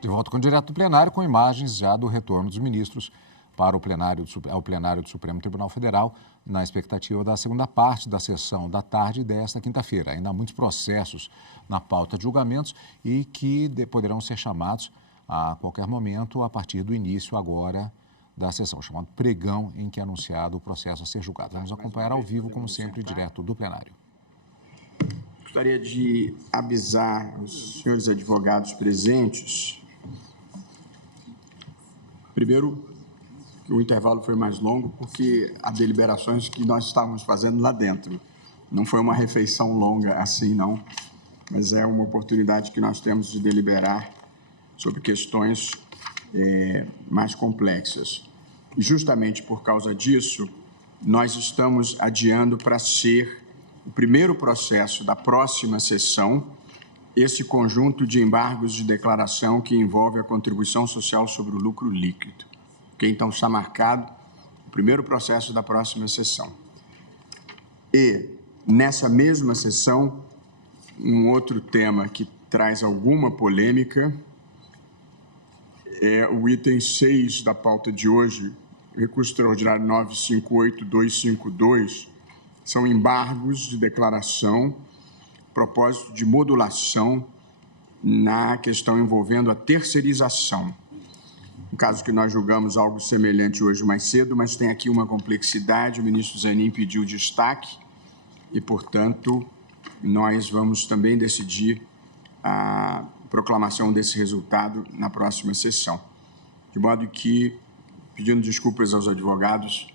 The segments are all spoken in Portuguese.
De volta com o Direto do Plenário, com imagens já do retorno dos ministros para o plenário do Supremo Tribunal Federal, na expectativa da segunda parte da sessão da tarde desta quinta-feira. Ainda há muitos processos na pauta de julgamentos e que poderão ser chamados a qualquer momento a partir do início agora da sessão, chamado pregão, em que é anunciado o processo a ser julgado. Vamos acompanhar ao vivo, como sempre, direto do plenário. Gostaria de avisar os senhores advogados presentes. Primeiro, que o intervalo foi mais longo porque há deliberações que nós estávamos fazendo lá dentro. Não foi uma refeição longa assim, não, mas é uma oportunidade que nós temos de deliberar sobre questões mais complexas. E justamente por causa disso, nós estamos adiando para ser o primeiro processo da próxima sessão esse conjunto de embargos de declaração que envolve a contribuição social sobre o lucro líquido. Okay? Então, está marcado o primeiro processo da próxima sessão. E, nessa mesma sessão, um outro tema que traz alguma polêmica é o item 6 da pauta de hoje, recurso extraordinário 958.252, são embargos de declaração, propósito de modulação na questão envolvendo a terceirização. Um caso que nós julgamos algo semelhante hoje mais cedo, mas tem aqui uma complexidade, o ministro Zanin pediu destaque e, portanto, nós vamos também decidir a proclamação desse resultado na próxima sessão. De modo que, pedindo desculpas aos advogados,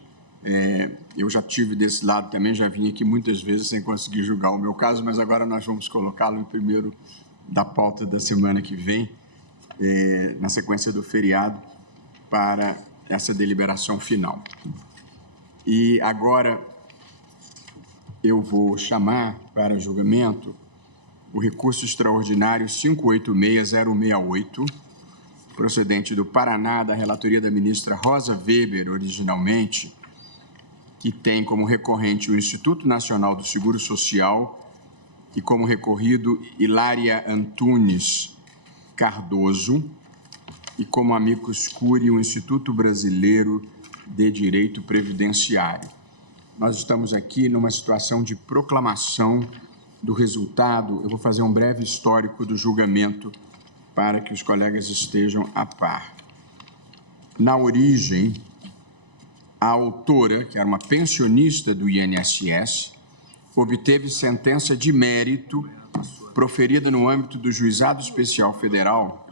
eu já tive desse lado também, já vim aqui muitas vezes sem conseguir julgar o meu caso, mas agora nós vamos colocá-lo em primeiro da pauta da semana que vem, na sequência do feriado, para essa deliberação final. E agora eu vou chamar para julgamento o recurso extraordinário 586.068, procedente do Paraná, da relatoria da ministra Rosa Weber, originalmente, que tem como recorrente o Instituto Nacional do Seguro Social e como recorrido Hilária Antunes Cardoso e como amicus curiae o Instituto Brasileiro de Direito Previdenciário. Nós estamos aqui numa situação de proclamação do resultado. Eu vou fazer um breve histórico do julgamento para que os colegas estejam a par. Na origem, a autora, que era uma pensionista do INSS, obteve sentença de mérito proferida no âmbito do Juizado Especial Federal,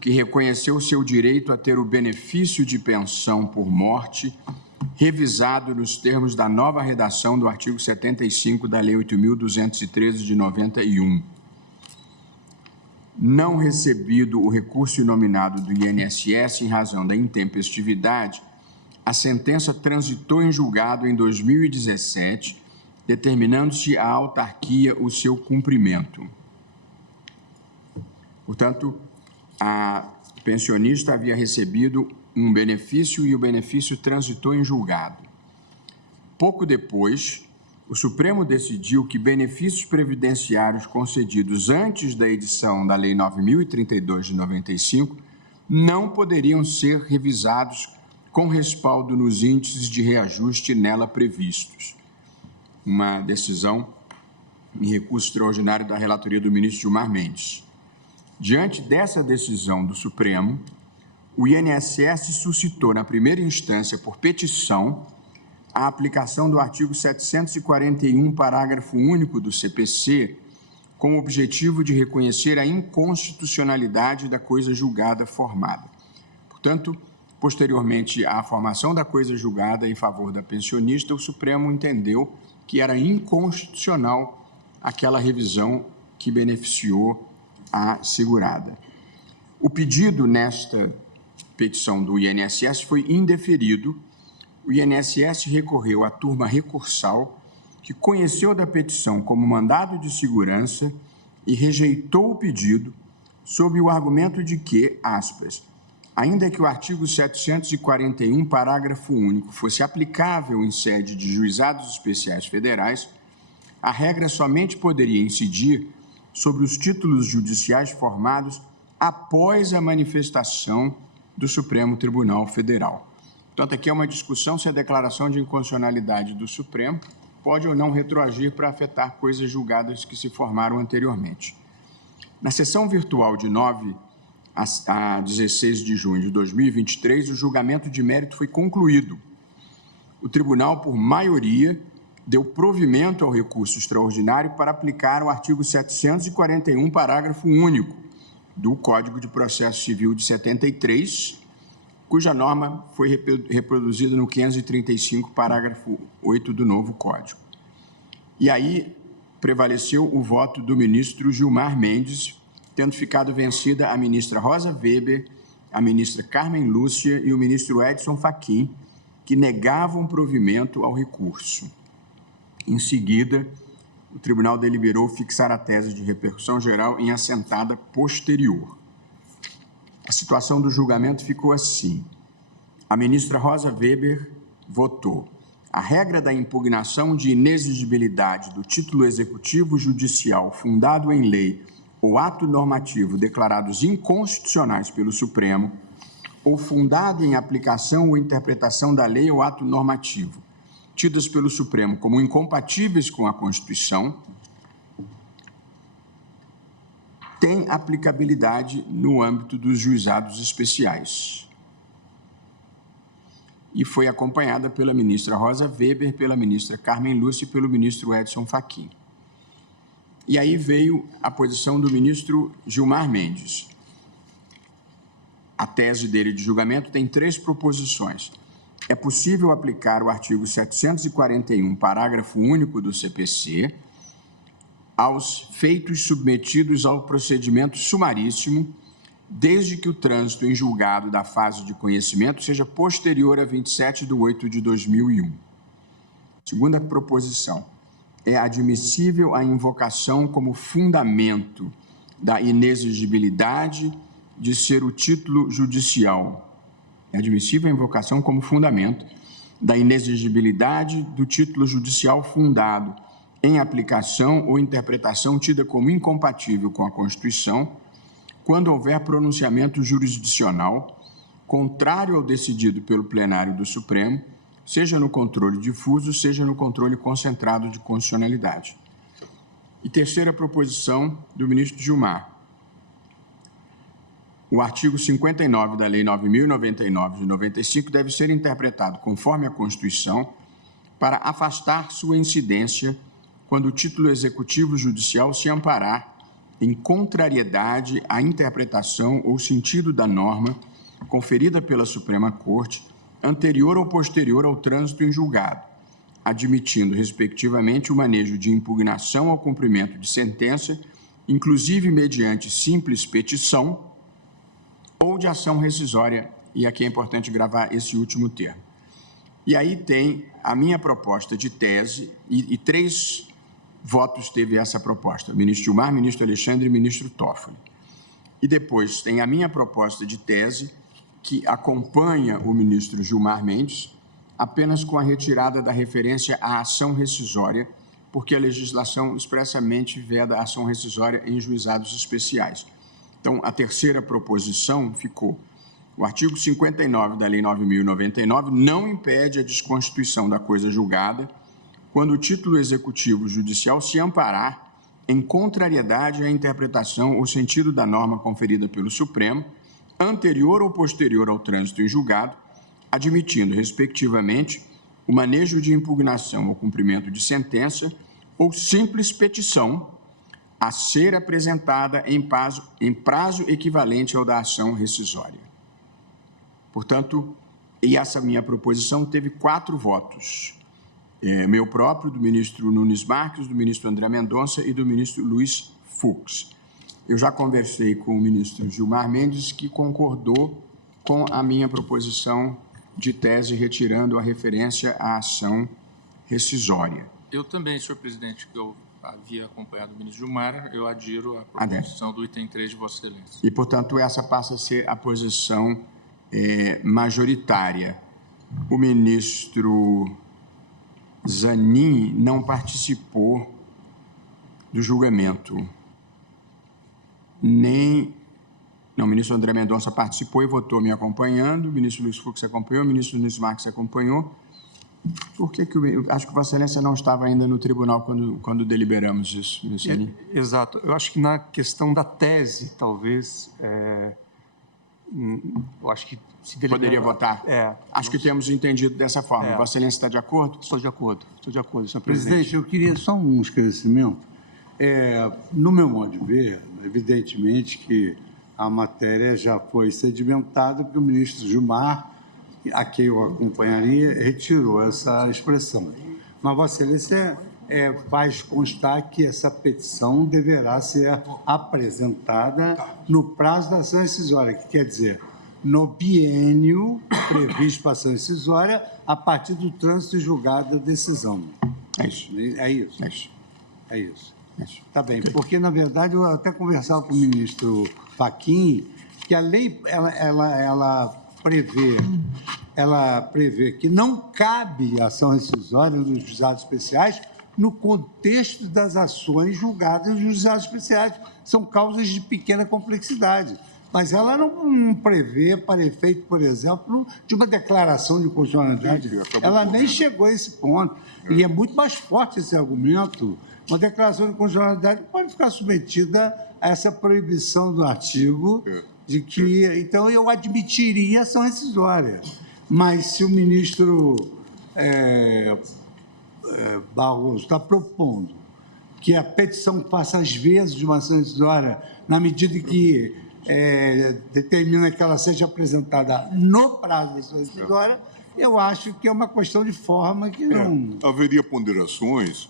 que reconheceu seu direito a ter o benefício de pensão por morte revisado nos termos da nova redação do artigo 75 da Lei 8.213 de 91. Não recebido o recurso inominado do INSS em razão da intempestividade, a sentença transitou em julgado em 2017, determinando-se à autarquia o seu cumprimento. Portanto, a pensionista havia recebido um benefício e o benefício transitou em julgado. Pouco depois, o Supremo decidiu que benefícios previdenciários concedidos antes da edição da Lei 9.032 de 95 não poderiam ser revisados com respaldo nos índices de reajuste nela previstos. Uma decisão em recurso extraordinário da relatoria do ministro Gilmar Mendes. Diante dessa decisão do Supremo, o INSS suscitou, na primeira instância, por petição, a aplicação do artigo 741, parágrafo único do CPC, com o objetivo de reconhecer a inconstitucionalidade da coisa julgada formada. Portanto, posteriormente à formação da coisa julgada em favor da pensionista, o Supremo entendeu que era inconstitucional aquela revisão que beneficiou a segurada. O pedido nesta petição do INSS foi indeferido. O INSS recorreu à turma recursal, que conheceu da petição como mandado de segurança e rejeitou o pedido sob o argumento de que, aspas, ainda que o artigo 741, parágrafo único, fosse aplicável em sede de juizados especiais federais, a regra somente poderia incidir sobre os títulos judiciais formados após a manifestação do Supremo Tribunal Federal. Portanto, aqui é uma discussão se a declaração de inconstitucionalidade do Supremo pode ou não retroagir para afetar coisas julgadas que se formaram anteriormente. Na sessão virtual de 9 a 16 de junho de 2023, o julgamento de mérito foi concluído. O tribunal, por maioria, deu provimento ao recurso extraordinário para aplicar o artigo 741, parágrafo único, do Código de Processo Civil de 73, cuja norma foi reproduzida no 535, parágrafo 8 do novo Código. E aí prevaleceu o voto do ministro Gilmar Mendes, tendo ficado vencida a ministra Rosa Weber, a ministra Carmen Lúcia e o ministro Edson Fachin, que negavam provimento ao recurso. Em seguida, o tribunal deliberou fixar a tese de repercussão geral em assentada posterior. A situação do julgamento ficou assim. A ministra Rosa Weber votou: a regra da impugnação de inexigibilidade do título executivo judicial fundado em lei ou ato normativo declarados inconstitucionais pelo Supremo, ou fundado em aplicação ou interpretação da lei ou ato normativo, tidas pelo Supremo como incompatíveis com a Constituição, tem aplicabilidade no âmbito dos juizados especiais. E foi acompanhada pela ministra Rosa Weber, pela ministra Carmen Lúcia e pelo ministro Edson Fachin. E aí veio a posição do ministro Gilmar Mendes. A tese dele de julgamento tem 3 proposições. É possível aplicar o artigo 741, parágrafo único do CPC, aos feitos submetidos ao procedimento sumaríssimo, desde que o trânsito em julgado da fase de conhecimento seja posterior a 27 de 8 de 2001. Segunda proposição, é admissível a invocação como fundamento da inexigibilidade de ser o título judicial. É admissível a invocação como fundamento da inexigibilidade do título judicial fundado em aplicação ou interpretação tida como incompatível com a Constituição, quando houver pronunciamento jurisdicional contrário ao decidido pelo plenário do Supremo, seja no controle difuso, seja no controle concentrado de constitucionalidade. E terceira proposição do ministro Gilmar. O artigo 59 da Lei 9.099 de 95 deve ser interpretado conforme a Constituição para afastar sua incidência quando o título executivo judicial se amparar em contrariedade à interpretação ou sentido da norma conferida pela Suprema Corte anterior ou posterior ao trânsito em julgado, admitindo, respectivamente, o manejo de impugnação ao cumprimento de sentença, inclusive mediante simples petição ou de ação rescisória, e aqui é importante gravar esse último termo. E aí tem a minha proposta de tese, e 3 votos teve essa proposta, ministro Gilmar, ministro Alexandre e ministro Toffoli. E depois tem a minha proposta de tese, que acompanha o ministro Gilmar Mendes, apenas com a retirada da referência à ação rescisória, porque a legislação expressamente veda a ação rescisória em juizados especiais. Então, a terceira proposição ficou: o artigo 59 da Lei 9.099 não impede a desconstituição da coisa julgada quando o título executivo judicial se amparar em contrariedade à interpretação ou sentido da norma conferida pelo Supremo, anterior ou posterior ao trânsito em julgado, admitindo, respectivamente, o manejo de impugnação ou cumprimento de sentença ou simples petição a ser apresentada em prazo equivalente ao da ação rescisória. Portanto, e essa minha proposição teve 4 votos. Meu próprio, do ministro Nunes Marques, do ministro André Mendonça e do ministro Luiz Fux. Eu já conversei com o ministro Gilmar Mendes, que concordou com a minha proposição de tese, retirando a referência à ação rescisória. Eu também, senhor presidente, que eu havia acompanhado o ministro Gilmar, eu adiro à proposição do item 3 de Vossa Excelência. E, portanto, essa passa a ser a posição majoritária. O ministro Zanin não participou do julgamento, nem Não, o ministro André Mendonça participou e votou me acompanhando, o ministro Luiz Fux acompanhou, o ministro Nunes Marques acompanhou. Por que eu acho que Vossa Excelência não estava ainda no tribunal quando deliberamos isso, ministro Zanin? Exato. Eu acho que na questão da tese, talvez, eu acho que se deliberar... Poderia votar? Acho que temos entendido dessa forma. Vossa Excelência está de acordo? Estou de acordo, senhor presidente. Presidente, eu queria só um esclarecimento. No meu modo de ver, evidentemente que a matéria já foi sedimentada, porque o ministro Gilmar, a quem eu acompanharia, retirou essa expressão. Mas Vossa Excelência faz constar que essa petição deverá ser apresentada no prazo da ação rescisória, que quer dizer, no biênio previsto para a ação rescisória, a partir do trânsito julgado da decisão. É isso. É isso. É isso. É isso. Está bem, porque, na verdade, eu até conversava com o ministro Fachin, que a lei, ela prevê que não cabe ação rescisória nos juizados especiais no contexto das ações julgadas nos juizados especiais. São causas de pequena complexidade. Mas ela não prevê, para efeito, por exemplo, de uma declaração de constitucionalidade. Ela nem chegou a esse ponto. E é muito mais forte esse argumento. Uma declaração de constitucionalidade pode ficar submetida a essa proibição do artigo de que... Então, eu admitiria ação rescisória. Mas se o ministro Barroso está propondo que a petição faça as vezes de uma ação rescisória, na medida que determina que ela seja apresentada no prazo da ação rescisória, eu acho que é uma questão de forma que não... Haveria ponderações,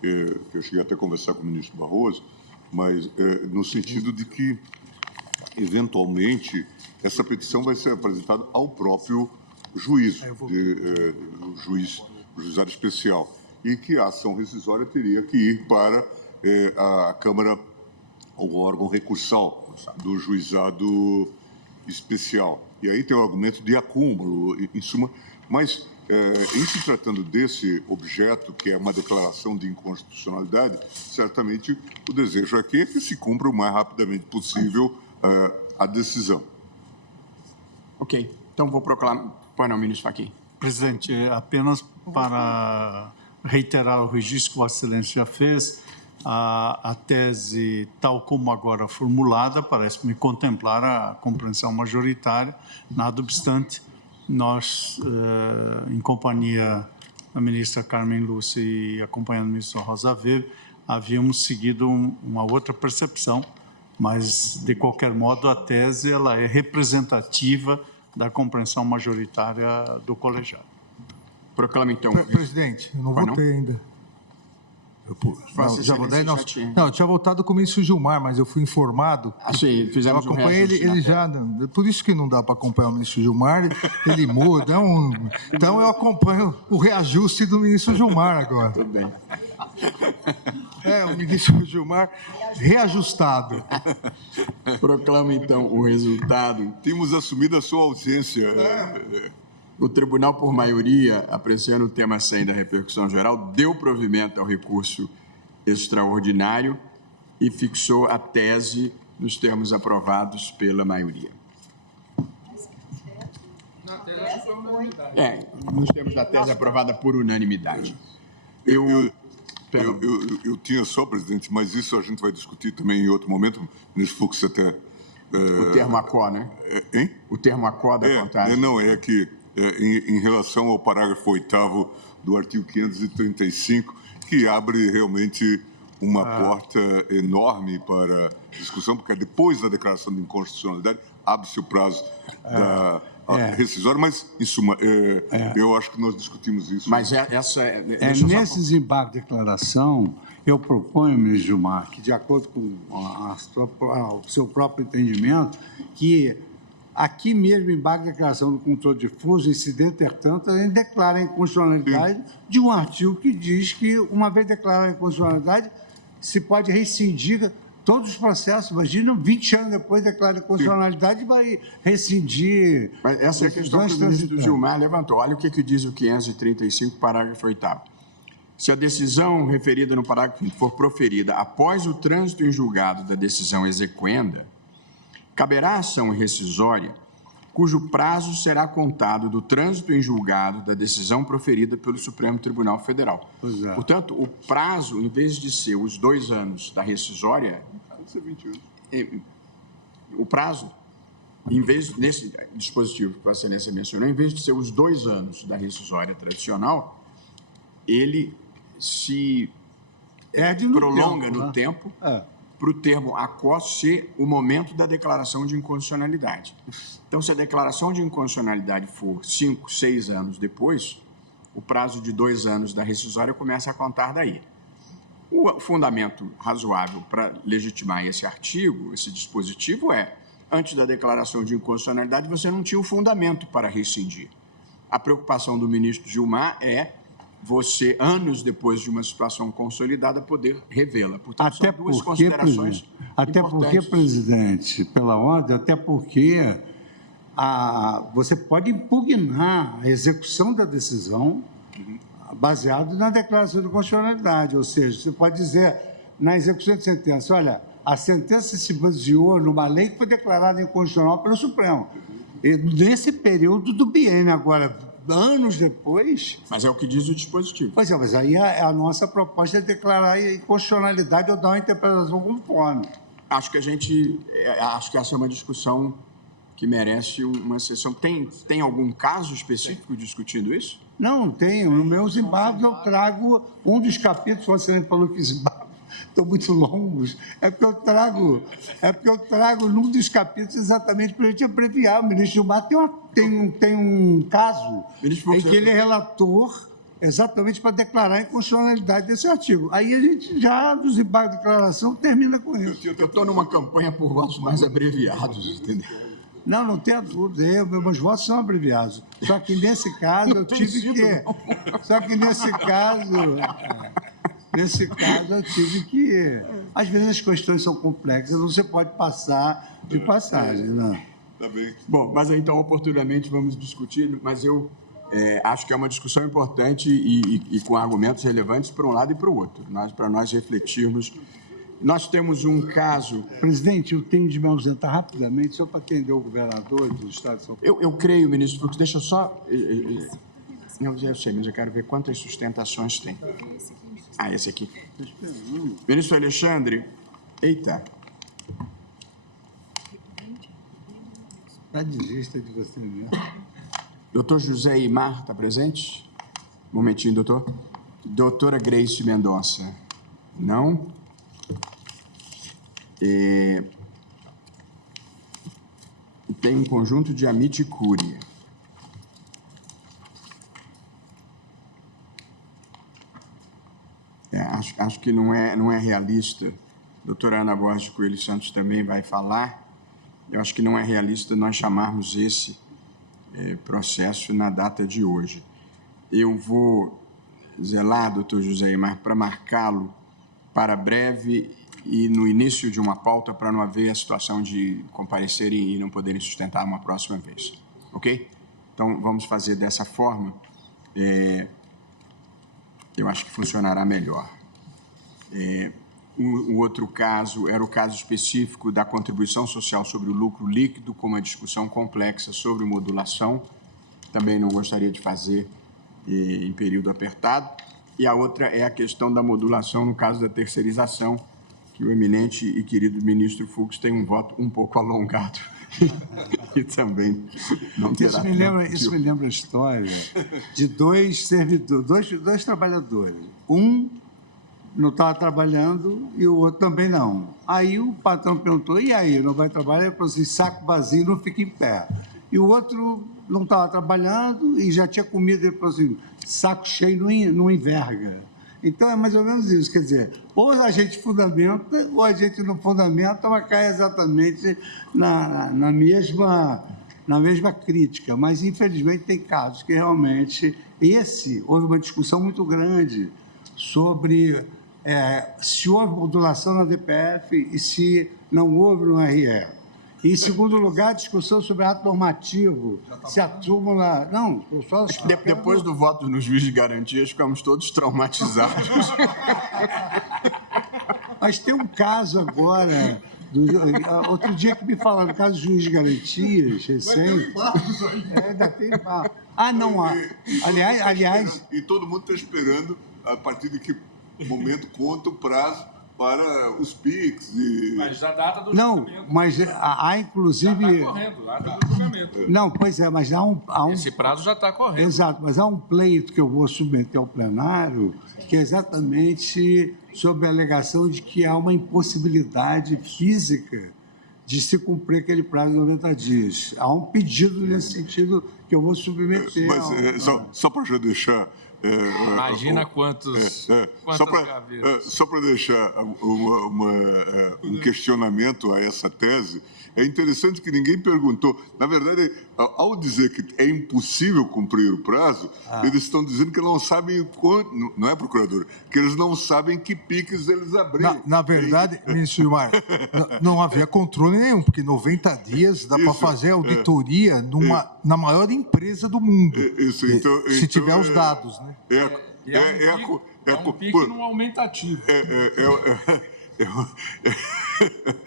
que eu cheguei até a conversar com o ministro Barroso, mas no sentido de que, eventualmente, essa petição vai ser apresentada ao próprio juízo, o juizado especial, e que a ação rescisória teria que ir para a Câmara, o órgão recursal do juizado especial. E aí tem o argumento de acúmulo, em suma, mas em se tratando desse objeto, que é uma declaração de inconstitucionalidade, certamente o desejo aqui é que se cumpra o mais rapidamente possível a decisão. Ok. Então, vou proclamar... Pois não, ministro Fachin. Presidente, apenas para reiterar o registro que Vossa Excelência já fez, a tese, tal como agora formulada, parece-me contemplar a compreensão majoritária. Nada obstante, nós, em companhia da ministra Carmen Lúcia e acompanhando o ministro Rosa Weber, havíamos seguido uma outra percepção, mas, de qualquer modo, a tese ela é representativa da compreensão majoritária do colegiado. Proclama, então. Presidente, eu não votei ainda. Já votei? Não, eu tinha votado com o ministro Gilmar, mas eu fui informado. Sim, fizemos eu acompanhei ele já. Por isso que não dá para acompanhar o ministro Gilmar, ele muda. Então eu acompanho o reajuste do ministro Gilmar agora. Tudo bem. O ministro Gilmar reajustado. Proclama, então, o resultado. Temos assumido a sua ausência. O tribunal, por maioria, apreciando o tema 100 da repercussão geral, deu provimento ao recurso extraordinário e fixou a tese nos termos aprovados pela maioria. Nos termos da tese aprovada por unanimidade. Eu tinha só, presidente, mas isso a gente vai discutir também em outro momento. O ministro Fux até... O termo acó, né? Hein? O termo acó da contagem. Não, é que em relação ao parágrafo 8º do artigo 535, que abre realmente uma porta enorme para discussão, porque depois da declaração de inconstitucionalidade abre-se o prazo da rescisória, mas, em suma, eu acho que nós discutimos isso. Mas nesse desembarque de declaração, eu proponho, ministro Gilmar, que, de acordo com o seu próprio entendimento, que aqui mesmo, embarque de declaração do controle difuso, incidente, entretanto, a gente declara a inconstitucionalidade de um artigo que diz que, uma vez declarada a inconstitucionalidade, se pode rescindir todos os processos. Imagina, 20 anos depois declara a inconstitucionalidade e vai rescindir... Mas essa é a questão que o ministro Gilmar levantou. Olha o que diz o 535, parágrafo 8º. Se a decisão referida no parágrafo 5 for proferida após o trânsito em julgado da decisão exequenda, Caberá ação rescisória cujo prazo será contado do trânsito em julgado da decisão proferida pelo Supremo Tribunal Federal. Portanto, o prazo, em vez de ser os 2 anos da rescisória, Pode ser 20 anos. o prazo, em vez nesse dispositivo que a Excelência mencionou, em vez de ser os 2 anos da rescisória tradicional, ele se prolonga no tempo para o termo acós ser o momento da declaração de inconstitucionalidade. Então, se a declaração de inconstitucionalidade for 5, 6 anos depois, o prazo de 2 anos da rescisória começa a contar daí. O fundamento razoável para legitimar esse artigo, esse dispositivo, antes da declaração de inconstitucionalidade, você não tinha o fundamento para rescindir. A preocupação do ministro Gilmar você, anos depois de uma situação consolidada, poder revê-la. Portanto, são duas considerações importantes. Até porque, presidente, pela ordem, até porque você pode impugnar a execução da decisão baseado na declaração de constitucionalidade. Ou seja, você pode dizer, na execução de sentença, olha, a sentença se baseou numa lei que foi declarada inconstitucional pelo Supremo. E nesse período do biênio, agora, anos depois... Mas é o que diz o dispositivo. Pois é, mas aí a nossa proposta é declarar a inconstitucionalidade ou dar uma interpretação conforme. Acho que essa é uma discussão que merece uma sessão. Tem algum caso específico discutindo isso? Não tenho. No meu embargos eu trago um dos capítulos, você me falou que os embargos estão muito longos, é porque eu trago num dos capítulos exatamente para a gente abreviar. O ministro Gilmar tem um caso em que ele é relator exatamente para declarar a inconstitucionalidade desse artigo. Aí a gente já, dos embargos de declaração, termina com isso. Eu estou numa campanha por votos mais abreviados, entendeu? Não tenha dúvida, meus votos são abreviados. Só que nesse caso eu tive que... Só que nesse caso eu tive que... Às vezes as questões são complexas, não você pode passar de passagem, não. Tá bem. Bom, mas então, oportunamente, vamos discutir, mas eu acho que é uma discussão importante e com argumentos relevantes para um lado e para o outro, para nós refletirmos. Nós temos um caso... Presidente, eu tenho de me ausentar rapidamente, só para atender o governador do Estado de São Paulo. Eu creio, ministro Fux, deixa eu só... Não, eu sei, mas eu quero ver quantas sustentações tem. Esse aqui. Ministro Alexandre, eita. Desista de você mesmo. Doutor José Imar está presente? Um momentinho, doutor. Doutora Grace Mendonça. Não? Tem um conjunto de Amit Cury. Acho que não é realista. A doutora Ana Borges de Coelho Santos também vai falar. Eu acho que não é realista nós chamarmos esse processo na data de hoje. Eu vou zelar, doutor José Imar, para marcá-lo para breve e no início de uma pauta para não haver a situação de comparecerem e não poderem sustentar uma próxima vez. Ok? Então, vamos fazer dessa forma. Eu acho que funcionará melhor. O outro caso era o caso específico da contribuição social sobre o lucro líquido, com uma discussão complexa sobre modulação. Também não gostaria de fazer em período apertado. E a outra é a questão da modulação no caso da terceirização, que o eminente e querido ministro Fux tem um voto um pouco alongado e também não terá Isso me lembra a história de dois trabalhadores. Um não estava trabalhando e o outro também não. Aí o patrão perguntou, e aí, não vai trabalhar? Ele falou assim, saco vazio não fica em pé. E o outro não estava trabalhando e já tinha comida, ele falou assim, saco cheio não enverga. Então, é mais ou menos isso, quer dizer, ou a gente fundamenta, ou a gente não fundamenta, mas cai exatamente na mesma crítica. Mas, infelizmente, tem casos que realmente... houve uma discussão muito grande sobre se houve modulação na DPF e se não houve no RE. E, em segundo lugar, a discussão sobre ato normativo, se a súmula... Não, só... Depois do voto no juiz de garantias, ficamos todos traumatizados. Mas tem um caso agora Outro dia que me falaram, no caso do juiz de garantias, recente... Ainda tem embargo. Não há. Aliás... E todo mundo está esperando a partir de que momento conta o prazo para os PIX. Mas a data do julgamento... Não, mas há inclusive... Já está correndo, a data do julgamento. Não, pois é, mas há um... Esse prazo já está correndo. Exato, mas há um pleito que eu vou submeter ao plenário que é exatamente sobre a alegação de que há uma impossibilidade física de se cumprir aquele prazo de 90 dias. Há um pedido nesse sentido que eu vou submeter. Mas só para já deixar... Imagina quantas gavetas. Só para deixar um questionamento a essa tese, é interessante que ninguém perguntou. Na verdade, ao dizer que é impossível cumprir o prazo, eles estão dizendo que não sabem quanto, não é, procurador? Que eles não sabem que piques eles abriram. Na verdade, ministro Gilmar, não havia controle nenhum, porque 90 dias dá para fazer auditoria na maior empresa do mundo. Se tiver os dados, né? É um pique num aumentativo.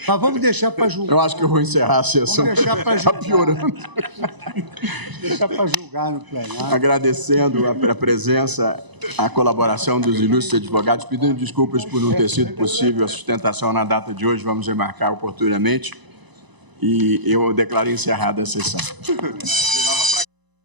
Mas vamos deixar para julgar. Eu acho que eu vou encerrar a sessão. Vamos deixar para julgar. Está piorando. Deixar para julgar no plenário. Agradecendo a presença, a colaboração dos ilustres advogados, pedindo desculpas por não ter sido possível a sustentação na data de hoje, vamos remarcar oportunamente. E eu declaro encerrada a sessão.